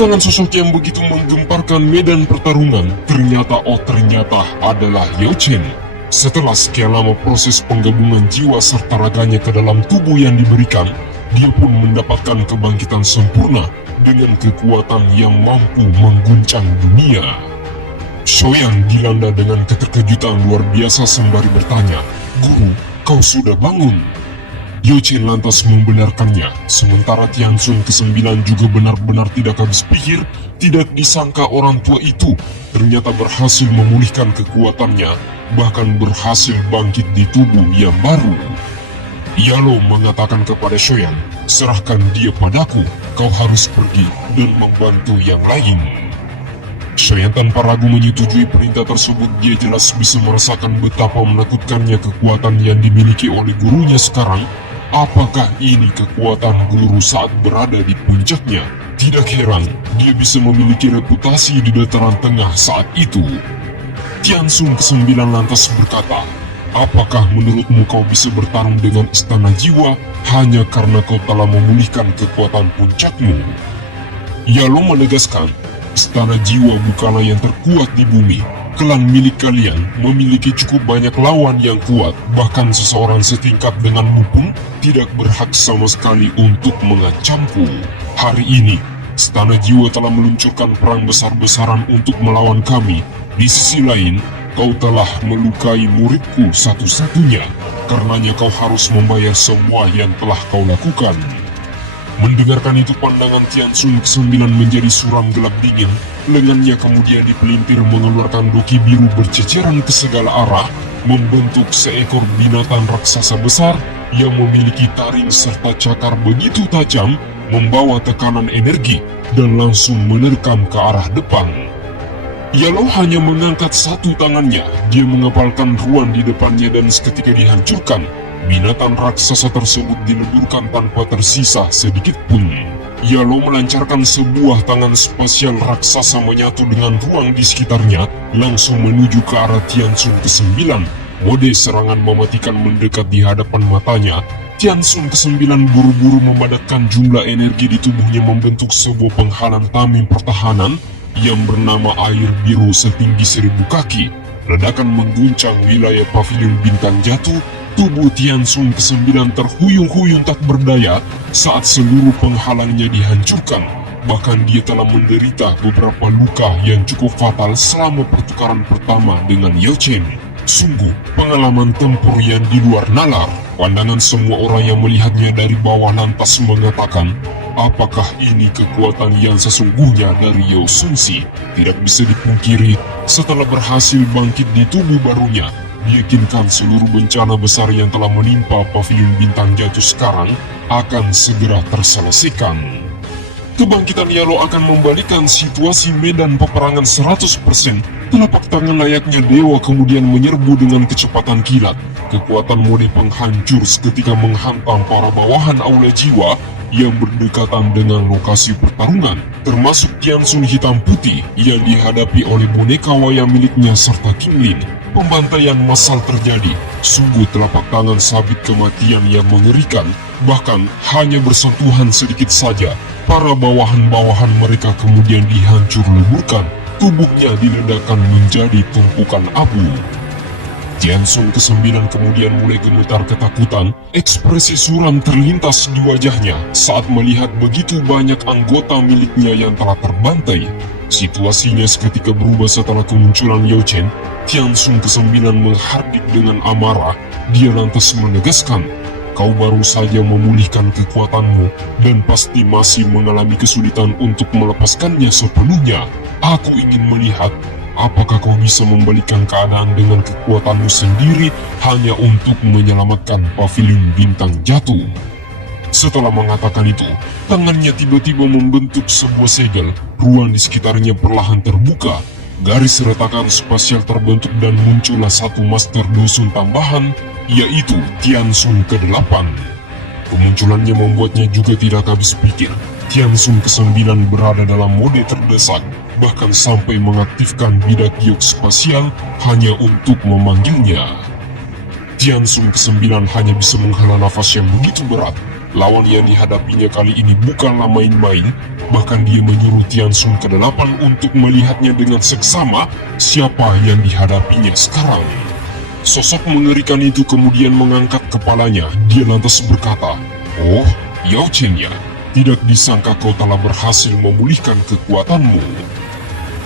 Kedatangan sosok yang begitu menggemparkan medan pertarungan ternyata adalah Yao Chen. Setelah sekian lama proses penggabungan jiwa serta raganya ke dalam tubuh yang diberikan, dia pun mendapatkan kebangkitan sempurna dengan kekuatan yang mampu mengguncang dunia. Shoyan dilanda dengan keterkejutan luar biasa sembari bertanya, "Guru, kau sudah bangun?" Yao Chen lantas membenarkannya, sementara Tiansun ke-9 juga benar-benar tidak habis pikir. Tidak disangka orang tua itu ternyata berhasil memulihkan kekuatannya, bahkan berhasil bangkit di tubuh yang baru. Yalo mengatakan kepada Shoyan, "Serahkan dia padaku, kau harus pergi dan membantu yang lain." Shoyan tanpa ragu menyetujui perintah tersebut. Dia jelas bisa merasakan betapa menakutkannya kekuatan yang dimiliki oleh gurunya sekarang. Apakah ini kekuatan guru saat berada di puncaknya? Tidak heran, dia bisa memiliki reputasi di dataran tengah saat itu. Tiansun ke-9 lantas berkata, "Apakah menurutmu kau bisa bertarung dengan istana jiwa hanya karena kau telah memulihkan kekuatan puncakmu?" Yalo menegaskan, "Istana jiwa bukanlah yang terkuat di bumi. Klan milik kalian memiliki cukup banyak lawan yang kuat, bahkan seseorang setingkat denganmu pun tidak berhak sama sekali untuk mengancamku. Hari ini, Istana Jiwa telah meluncurkan perang besar-besaran untuk melawan kami. Di sisi lain, kau telah melukai muridku satu-satunya, karenanya kau harus membayar semua yang telah kau lakukan." Mendengarkan itu, pandangan Tiansun ke-9 menjadi suram gelap dingin. Lengannya kemudian dipelintir mengeluarkan doki biru berceceran ke segala arah, membentuk seekor binatang raksasa besar yang memiliki taring serta cakar begitu tajam, membawa tekanan energi dan langsung menerkam ke arah depan. Yalo hanya mengangkat satu tangannya, dia mengepalkan ruang di depannya dan seketika dihancurkan. Binatang raksasa tersebut dileburkan tanpa tersisa sedikit pun. Yalo melancarkan sebuah tangan spasial raksasa menyatu dengan ruang di sekitarnya, langsung menuju ke arah Tiansun ke-9. Mode serangan mematikan mendekat di hadapan matanya. Tiansun ke-9 buru-buru memadatkan jumlah energi di tubuhnya, membentuk sebuah penghalang tameng pertahanan yang bernama air biru setinggi 1000 kaki. Ledakan mengguncang wilayah pavilion bintang jatuh. Tubuh Tiansun ke-9 terhuyung-huyung tak berdaya saat seluruh penghalangnya dihancurkan. Bahkan dia telah menderita beberapa luka yang cukup fatal selama pertukaran pertama dengan Yao Chen. Sungguh, pengalaman tempur yang di luar nalar. Pandangan semua orang yang melihatnya dari bawah lantas mengatakan, apakah ini kekuatan yang sesungguhnya dari Yao Sunsi? Tidak bisa dipungkiri, setelah berhasil bangkit di tubuh barunya, diyakinkan seluruh bencana besar yang telah menimpa pavilion bintang jatuh sekarang akan segera terselesaikan. Kebangkitan Yalo akan membalikan situasi medan peperangan 100%. Telapak tangan layaknya dewa kemudian menyerbu dengan kecepatan kilat. Kekuatan mode penghancur seketika menghantam para bawahan aula jiwa yang berdekatan dengan lokasi pertarungan, termasuk Tiansun hitam putih yang dihadapi oleh boneka wayang miliknya serta King Lin. Pembantaian massal terjadi. Sungguh telapak tangan sabit kematian yang mengerikan. Bahkan hanya bersentuhan sedikit saja, para bawahan-bawahan mereka kemudian dihancur leburkan. Tubuhnya diledakkan menjadi tumpukan abu. Tiansun ke-9 kemudian mulai gemetar ketakutan. Ekspresi suram terlintas di wajahnya saat melihat begitu banyak anggota miliknya yang telah terbantai. Situasinya seketika berubah setelah kemunculan Yao Chen. Tiansun ke-9 menghardik dengan amarah. Dia lantas menegaskan, "Kau baru saja memulihkan kekuatanmu dan pasti masih mengalami kesulitan untuk melepaskannya sepenuhnya. Aku ingin melihat apakah kau bisa membalikkan keadaan dengan kekuatanmu sendiri hanya untuk menyelamatkan pavilion bintang jatuh." Setelah mengatakan itu, tangannya tiba-tiba membentuk sebuah segel. Ruang di sekitarnya perlahan terbuka. Garis retakan spasial terbentuk dan muncullah satu master dusun tambahan, yaitu Tiansun ke-8. Kemunculannya membuatnya juga tidak habis pikir. Tiansun ke-9 berada dalam mode terdesak, bahkan sampai mengaktifkan bidak giok spasial hanya untuk memanggilnya. Tiansun ke-9 hanya bisa menghela nafas yang begitu berat. Lawan yang dihadapinya kali ini bukanlah main-main, bahkan dia menyuruh Tiansun ke-8 untuk melihatnya dengan seksama siapa yang dihadapinya sekarang. Sosok mengerikan itu kemudian mengangkat kepalanya. Dia lantas berkata, "Oh, Yao Chen ya, tidak disangka kau telah berhasil memulihkan kekuatanmu."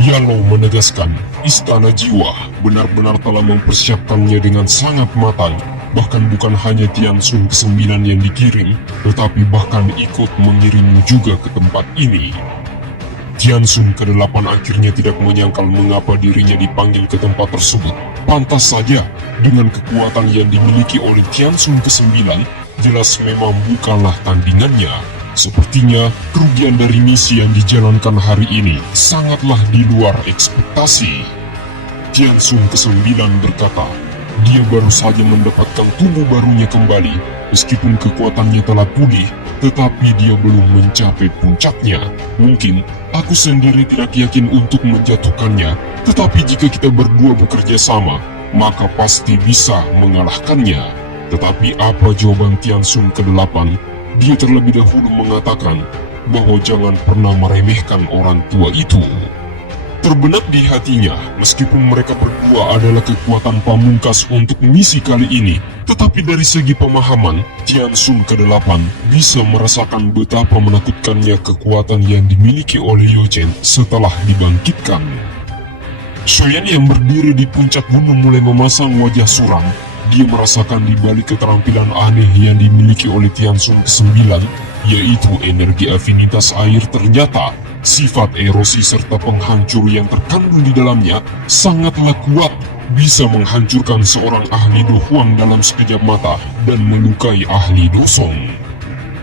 Yalo menegaskan, Istana Jiwa benar-benar telah mempersiapkannya dengan sangat matang. Bahkan bukan hanya Tiansun ke-9 yang dikirim, tetapi bahkan ikut mengirimnya juga ke tempat ini. Tiansun ke-8 akhirnya tidak menyangkal mengapa dirinya dipanggil ke tempat tersebut. Pantas saja, dengan kekuatan yang dimiliki oleh Tiansun ke-9, jelas memang bukanlah tandingannya. Sepertinya, kerugian dari misi yang dijalankan hari ini sangatlah di luar ekspektasi. Tiansun ke-9 berkata, dia baru saja mendapatkan tubuh barunya kembali. Meskipun kekuatannya telah pulih, tetapi dia belum mencapai puncaknya. Mungkin aku sendiri tidak yakin untuk menjatuhkannya, tetapi jika kita berdua bekerja sama, maka pasti bisa mengalahkannya. Tetapi apa jawaban Tiansun ke-8? Dia terlebih dahulu mengatakan bahwa jangan pernah meremehkan orang tua itu. Terbenak di hatinya, meskipun mereka berdua adalah kekuatan pamungkas untuk misi kali ini, tetapi dari segi pemahaman, Tiansun ke-8 bisa merasakan betapa menakutkannya kekuatan yang dimiliki oleh Yao Chen setelah dibangkitkan. Shoyan yang berdiri di puncak gunung mulai memasang wajah suram. Dia merasakan di balik keterampilan aneh yang dimiliki oleh Tiansun ke-9, yaitu energi afinitas air, ternyata sifat erosi serta penghancur yang terkandung di dalamnya sangatlah kuat, bisa menghancurkan seorang ahli dohuang dalam sekejap mata dan melukai ahli dosong.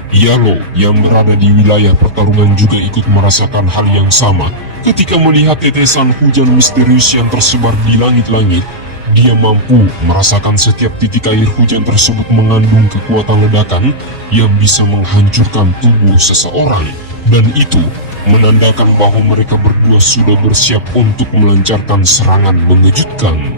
Yalo yang berada di wilayah pertarungan juga ikut merasakan hal yang sama. Ketika melihat tetesan hujan misterius yang tersebar di langit-langit, dia mampu merasakan setiap titik air hujan tersebut mengandung kekuatan ledakan yang bisa menghancurkan tubuh seseorang. Dan itu menandakan bahwa mereka berdua sudah bersiap untuk melancarkan serangan mengejutkan.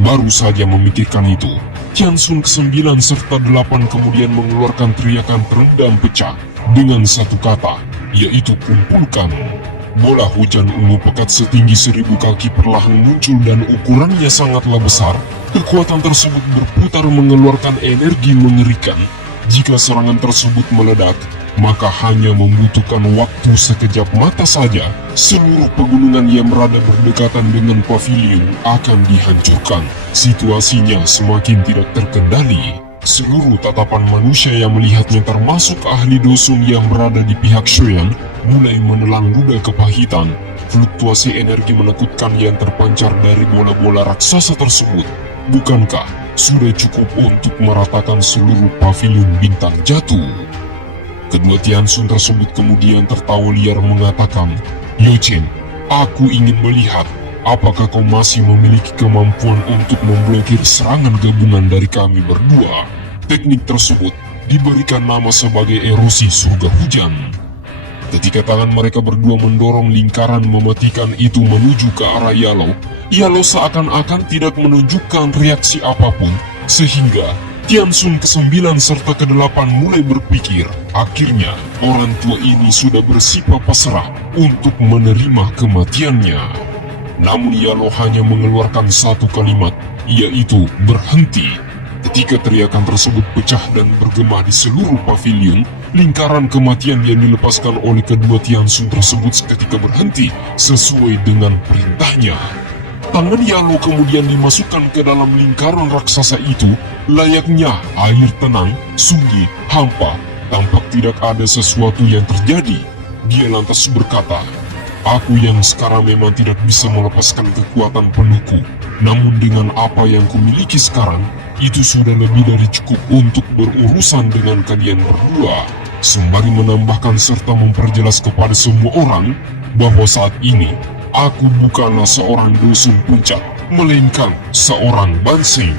Baru saja memikirkan itu, Tiansun ke-9 serta 8 kemudian mengeluarkan teriakan teredam pecah dengan satu kata, yaitu kumpulkan. Bola hujan ungu pekat setinggi 1000 kaki perlahan muncul dan ukurannya sangatlah besar. Kekuatan tersebut berputar mengeluarkan energi mengerikan. Jika serangan tersebut meledak, maka hanya membutuhkan waktu sekejap mata saja, seluruh pegunungan yang berada berdekatan dengan pavilion akan dihancurkan. Situasinya semakin tidak terkendali. Seluruh tatapan manusia yang melihatnya, termasuk ahli dosun yang berada di pihak Shoyan, mulai menelan ludah kepahitan. Fluktuasi energi menakutkan yang terpancar dari bola-bola raksasa tersebut, bukankah sudah cukup untuk meratakan seluruh pavilion bintang jatuh? Kedua Tiansun tersebut kemudian tertawa liar mengatakan, "Yao Chen, aku ingin melihat apakah kau masih memiliki kemampuan untuk memblokir serangan gabungan dari kami berdua." Teknik tersebut diberikan nama sebagai erosi surga hujan. Ketika tangan mereka berdua mendorong lingkaran mematikan itu menuju ke arah Yalo, Yalo seakan-akan tidak menunjukkan reaksi apapun, sehingga Tiansun ke-9 serta ke-8 mulai berpikir, akhirnya orang tua ini sudah bersifat pasrah untuk menerima kematiannya. Namun Yalo hanya mengeluarkan satu kalimat, yaitu berhenti. Ketika teriakan tersebut pecah dan bergema di seluruh pavilion, lingkaran kematian yang dilepaskan oleh kedua Tiansun tersebut seketika berhenti sesuai dengan perintahnya. Tangan Yalo kemudian dimasukkan ke dalam lingkaran raksasa itu, layaknya air tenang, sunyi, hampa, tampak tidak ada sesuatu yang terjadi. Dia lantas berkata, "Aku yang sekarang memang tidak bisa melepaskan kekuatan penuhku, namun dengan apa yang kumiliki sekarang, itu sudah lebih dari cukup untuk berurusan dengan kalian berdua." Sembari menambahkan serta memperjelas kepada semua orang bahwa saat ini aku bukanlah seorang dusun puncak, melainkan seorang bansing.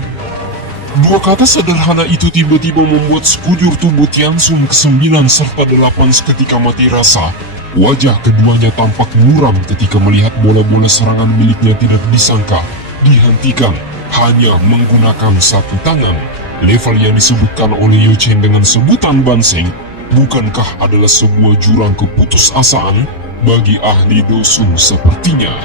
Dua kata sederhana itu tiba-tiba membuat sekujur tubuh Tiansun ke-9 serta 8 seketika mati rasa. Wajah keduanya tampak muram ketika melihat bola-bola serangan miliknya tidak disangka dihentikan hanya menggunakan satu tangan. Level yang disebutkan oleh Yo Chen dengan sebutan Banseng, bukankah adalah sebuah jurang keputusasaan bagi ahli dosun sepertinya?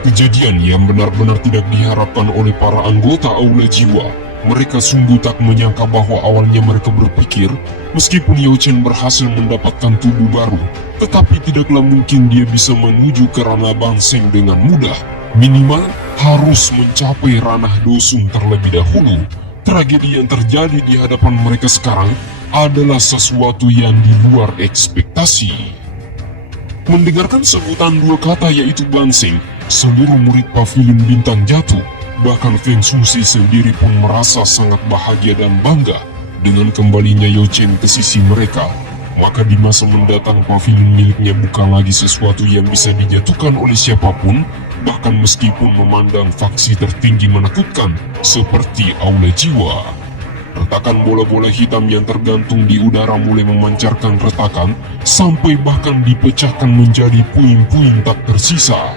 Kejadian yang benar-benar tidak diharapkan oleh para anggota Aula Jiwa. Mereka sungguh tak menyangka bahwa awalnya mereka berpikir, meskipun Yo Chen berhasil mendapatkan tubuh baru, tetapi tidaklah mungkin dia bisa menuju ke ranah Banseng dengan mudah. Minimal harus mencapai ranah dosun terlebih dahulu. Tragedi yang terjadi di hadapan mereka sekarang adalah sesuatu yang di luar ekspektasi. Mendengarkan sebutan dua kata yaitu Banseng, seluruh murid Pavilion Bintang Jatuh, bahkan Feng Shusi sendiri pun merasa sangat bahagia dan bangga dengan kembalinya Yo Chen ke sisi mereka. Maka di masa mendatang pavilion miliknya bukan lagi sesuatu yang bisa dijatuhkan oleh siapapun, bahkan meskipun memandang faksi tertinggi menakutkan seperti Aula Jiwa. Retakan bola-bola hitam yang tergantung di udara mulai memancarkan retakan sampai bahkan dipecahkan menjadi puing-puing tak tersisa.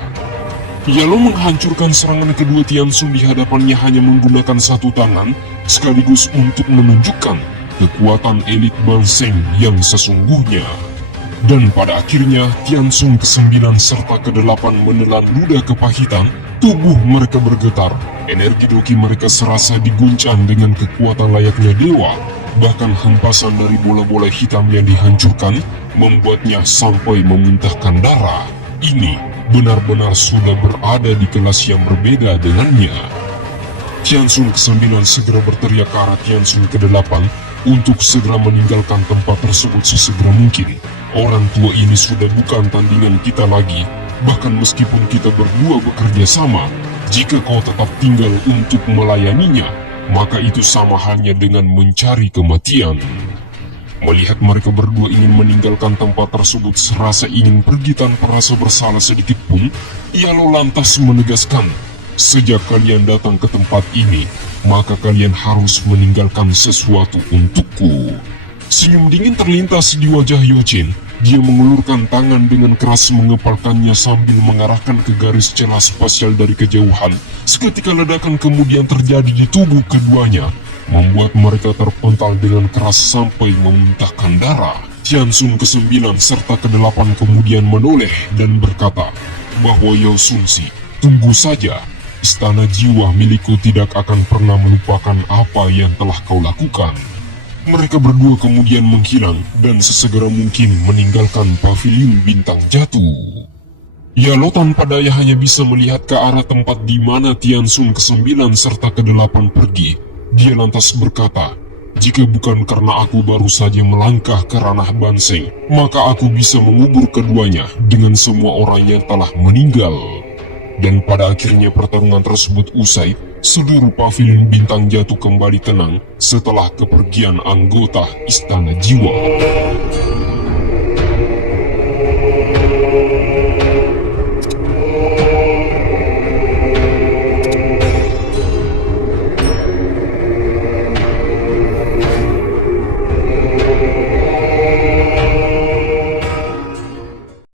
Yalo menghancurkan serangan kedua Tianxun di hadapannya hanya menggunakan satu tangan, sekaligus untuk menunjukkan kekuatan elit Banseng yang sesungguhnya. Dan pada akhirnya Tianxun ke-9 serta ke-8 menelan ludah kepahitan. Tubuh mereka bergetar, energi doki mereka serasa diguncang dengan kekuatan layaknya dewa. Bahkan hempasan dari bola-bola hitam yang dihancurkan membuatnya sampai memuntahkan darah. Ini benar-benar sudah berada di kelas yang berbeda dengannya. Tianxun ke-9 segera berteriak ke arah Tianxun ke-8 untuk segera meninggalkan tempat tersebut sesegera mungkin. Orang tua ini sudah bukan tandingan kita lagi. Bahkan meskipun kita berdua bekerja sama, jika kau tetap tinggal untuk melayaninya, maka itu sama halnya dengan mencari kematian. Melihat mereka berdua ingin meninggalkan tempat tersebut serasa ingin pergi tanpa rasa bersalah sedikit pun, Yalo lantas menegaskan, sejak kalian datang ke tempat ini, maka kalian harus meninggalkan sesuatu untukku. Senyum dingin terlintas di wajah Yo Chen. Dia mengulurkan tangan dengan keras mengepalkannya sambil mengarahkan ke garis celah spasial dari kejauhan. Seketika ledakan kemudian terjadi di tubuh keduanya, membuat mereka terpental dengan keras sampai memuntahkan darah. Tianxun ke-9 serta ke-8 kemudian menoleh dan berkata bahwa Yo Sunsi, tunggu saja. Istana jiwa milikku tidak akan pernah melupakan apa yang telah kau lakukan. Mereka berdua kemudian menghilang dan sesegera mungkin meninggalkan Pavilion Bintang Jatuh. Yalo tanpa daya hanya bisa melihat ke arah tempat di mana Tianxun ke-9 serta ke-8 pergi. Dia lantas berkata, jika bukan karena aku baru saja melangkah ke ranah Banseng, maka aku bisa mengubur keduanya dengan semua orang yang telah meninggal. Dan pada akhirnya pertarungan tersebut usai, seluruh Pavilion Bintang Jatuh kembali tenang setelah kepergian anggota Istana Jiwa.